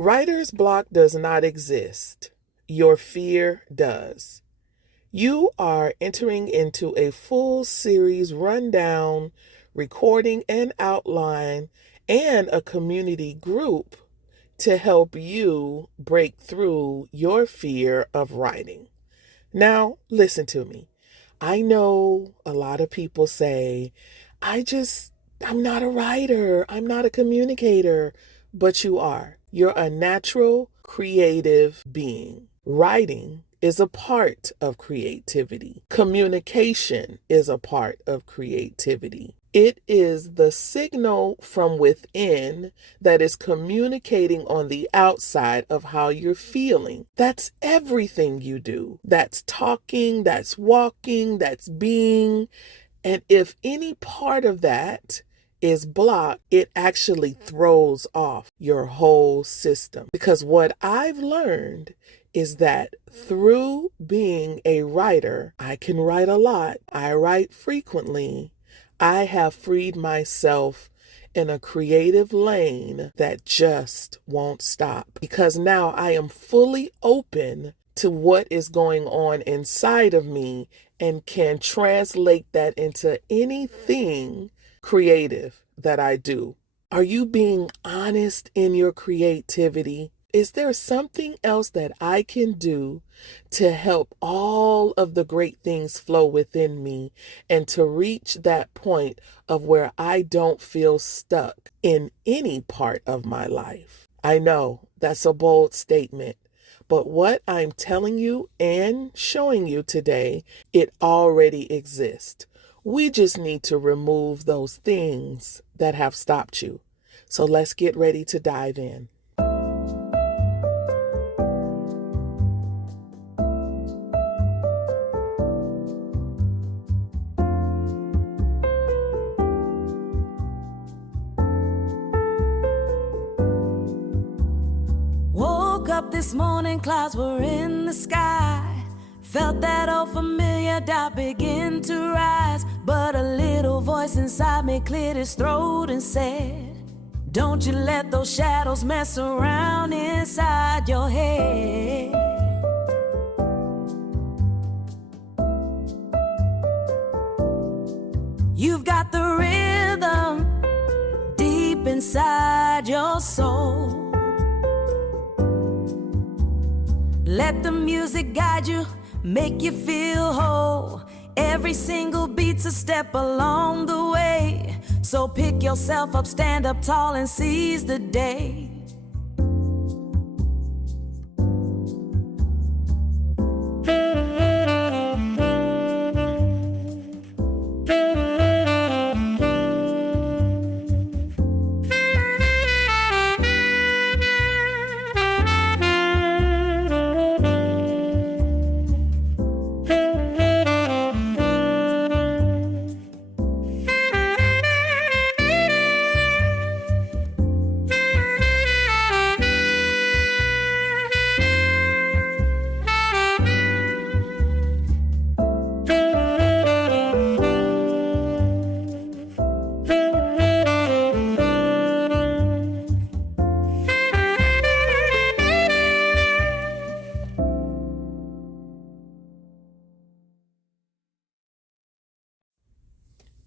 Writer's block does not exist. Your fear does. You are entering into a full series rundown, recording and outline, and a community group to help you break through your fear of writing. Now, listen to me. I know a lot of people say, I'm not a writer, I'm not a communicator, but you are. You're a natural, creative being. Writing is a part of creativity. Communication is a part of creativity. It is the signal from within that is communicating on the outside of how you're feeling. That's everything you do. That's talking, that's walking, that's being. And if any part of that is blocked, it actually throws off your whole system. Because what I've learned is that through being a writer, I can write a lot. I write frequently. I have freed myself in a creative lane that just won't stop, because now I am fully open to what is going on inside of me and can translate that into anything creative that I do. Are you being honest in your creativity? Is there something else that I can do to help all of the great things flow within me and to reach that point of where I don't feel stuck in any part of my life? I know that's a bold statement, but what I'm telling you and showing you today, it already exists. We just need to remove those things that have stopped you. So let's get ready to dive in. This morning, clouds were in the sky. Felt that old familiar doubt begin to rise. But a little voice inside me cleared his throat and said, don't you let those shadows mess around inside your head. You've got the rhythm deep inside your soul. Let the music guide you, make you feel whole. Every single beat's a step along the way. So pick yourself up, stand up tall and seize the day.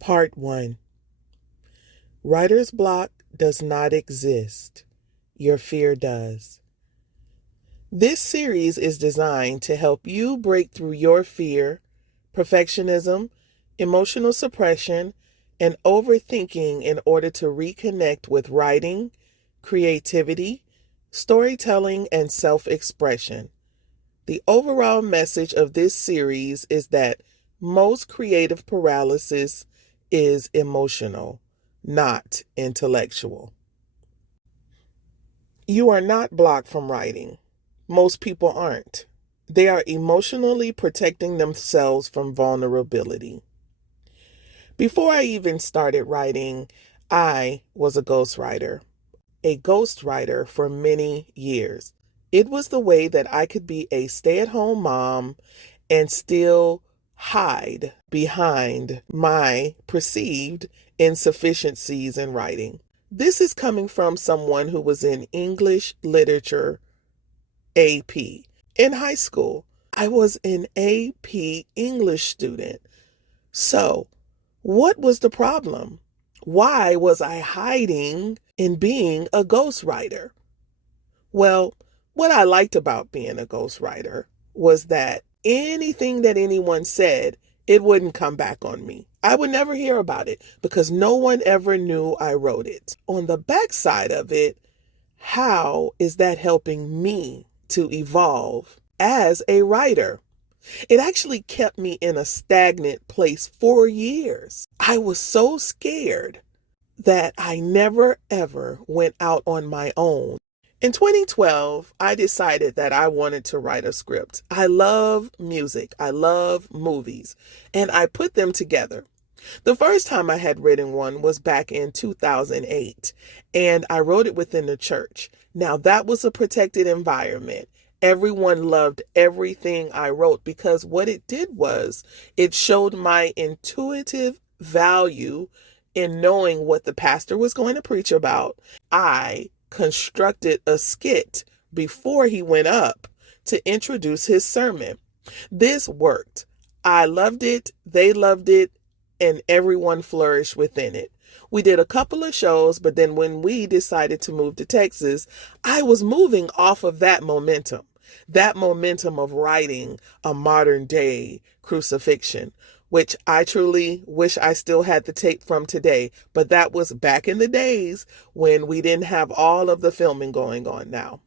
Part 1. Writer's block does not exist. Your fear does. This series is designed to help you break through your fear, perfectionism, emotional suppression, and overthinking in order to reconnect with writing, creativity, storytelling, and self-expression. The overall message of this series is that most creative paralysis is emotional, not intellectual. You are not blocked from writing. Most people aren't. They are emotionally protecting themselves from vulnerability. Before I even started writing, I was a ghostwriter for many years. It was the way that I could be a stay-at-home mom and still hide behind my perceived insufficiencies in writing. This is coming from someone who was in English literature AP in high school. I was an AP English student. So, what was the problem? Why was I hiding in being a ghostwriter? Well, what I liked about being a ghostwriter was that anything that anyone said, it wouldn't come back on me. I would never hear about it because no one ever knew I wrote it. On the backside of it, how is that helping me to evolve as a writer? It actually kept me in a stagnant place for years. I was so scared that I never ever went out on my own. In 2012, I decided that I wanted to write a script. I love music, I love movies, and I put them together. The first time I had written one was back in 2008, and I wrote it within the church. Now, that was a protected environment. Everyone loved everything I wrote because what it did was it showed my intuitive value in knowing what the pastor was going to preach about. I constructed a skit before he went up to introduce his sermon. This worked. I loved it, they loved it, and everyone flourished within it. We did a couple of shows, but then when we decided to move to Texas, I was moving off of that momentum of writing a modern day crucifixion, which I truly wish I still had the tape from today. But that was back in the days when we didn't have all of the filming going on now.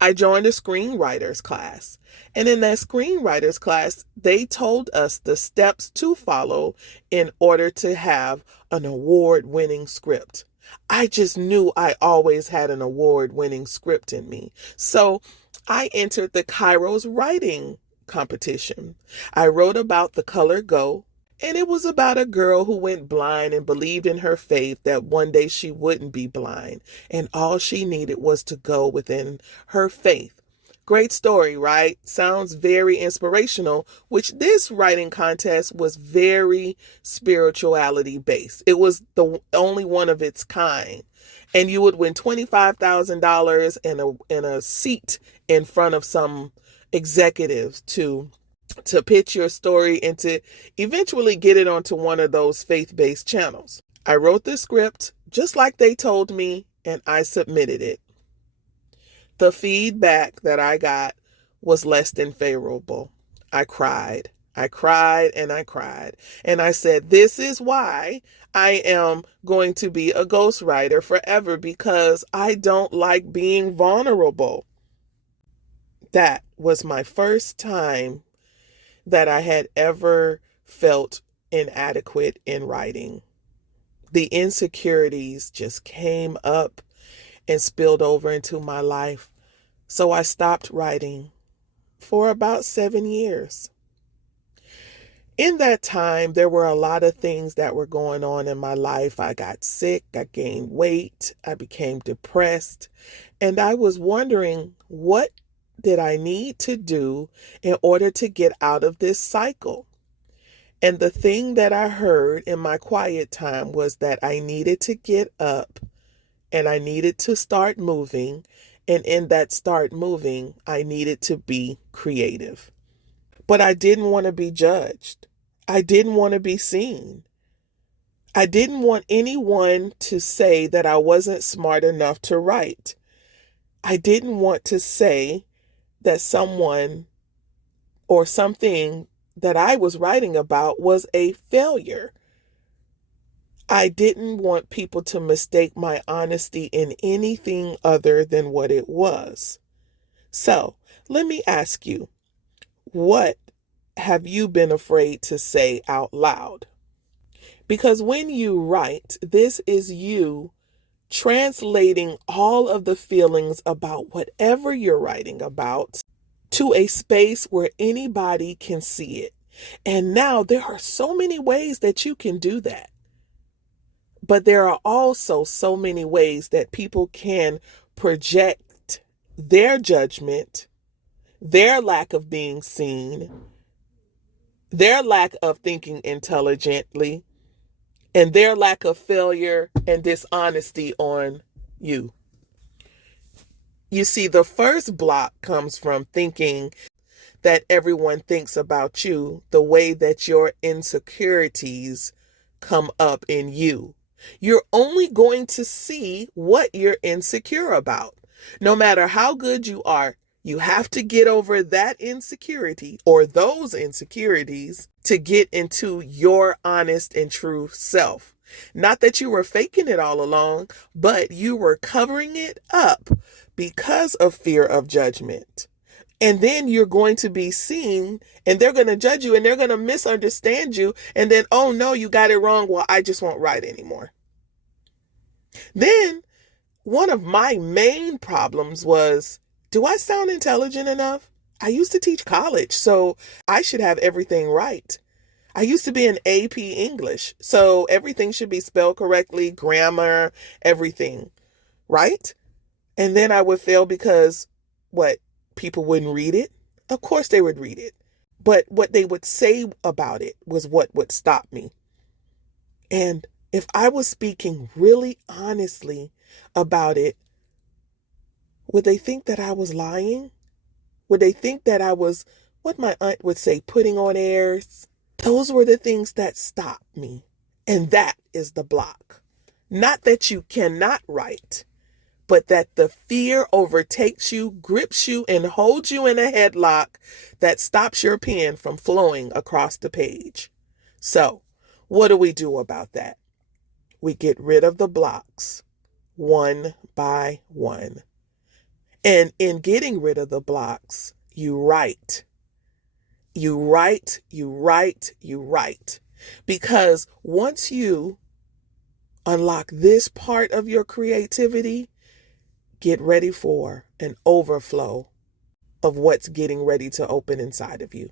I joined a screenwriters class. And in that screenwriters class, they told us the steps to follow in order to have an award-winning script. I just knew I always had an award-winning script in me. So I entered the Kairos writing competition. I wrote about the color Go, and it was about a girl who went blind and believed in her faith that one day she wouldn't be blind, and all she needed was to go within her faith. Great story, right? Sounds very inspirational, which this writing contest was very spirituality based. It was the only one of its kind. And you would win $25,000 and a seat in front of some executives to pitch your story and to eventually get it onto one of those faith-based channels. I wrote the script just like they told me, and I submitted it. The feedback that I got was less than favorable. I cried. I cried and I cried. And I said, this is why I am going to be a ghostwriter forever, because I don't like being vulnerable. That was my first time that I had ever felt inadequate in writing. The insecurities just came up and spilled over into my life. So I stopped writing for about 7 years. In that time, there were a lot of things that were going on in my life. I got sick, I gained weight, I became depressed, and I was wondering, what did I need to do in order to get out of this cycle? And the thing that I heard in my quiet time was that I needed to get up and I needed to start moving. And in that start moving, I needed to be creative. But I didn't want to be judged. I didn't want to be seen. I didn't want anyone to say that I wasn't smart enough to write. I didn't want to say that someone or something that I was writing about was a failure. I didn't want people to mistake my honesty in anything other than what it was. So, let me ask you, what have you been afraid to say out loud? Because when you write, this is you translating all of the feelings about whatever you're writing about to a space where anybody can see it. And now there are so many ways that you can do that. But there are also so many ways that people can project their judgment, their lack of being seen, their lack of thinking intelligently, and their lack of failure and dishonesty on you. You see, the first block comes from thinking that everyone thinks about you the way that your insecurities come up in you. You're only going to see what you're insecure about. No matter how good you are, you have to get over that insecurity or those insecurities to get into your honest and true self. Not that you were faking it all along, but you were covering it up because of fear of judgment. And then you're going to be seen and they're going to judge you and they're going to misunderstand you. And then, oh no, you got it wrong. Well, I just won't write anymore. Then one of my main problems was, do I sound intelligent enough? I used to teach college, so I should have everything right. I used to be an AP English, so everything should be spelled correctly, grammar, everything, right? And then I would fail because what? People wouldn't read it? Of course they would read it. But what they would say about it was what would stop me. And if I was speaking really honestly about it, would they think that I was lying? Would they think that I was, what my aunt would say, putting on airs? Those were the things that stopped me. And that is the block. Not that you cannot write, but that the fear overtakes you, grips you, and holds you in a headlock that stops your pen from flowing across the page. So, what do we do about that? We get rid of the blocks one by one. And in getting rid of the blocks, you write. You write, you write, you write. Because once you unlock this part of your creativity, get ready for an overflow of what's getting ready to open inside of you.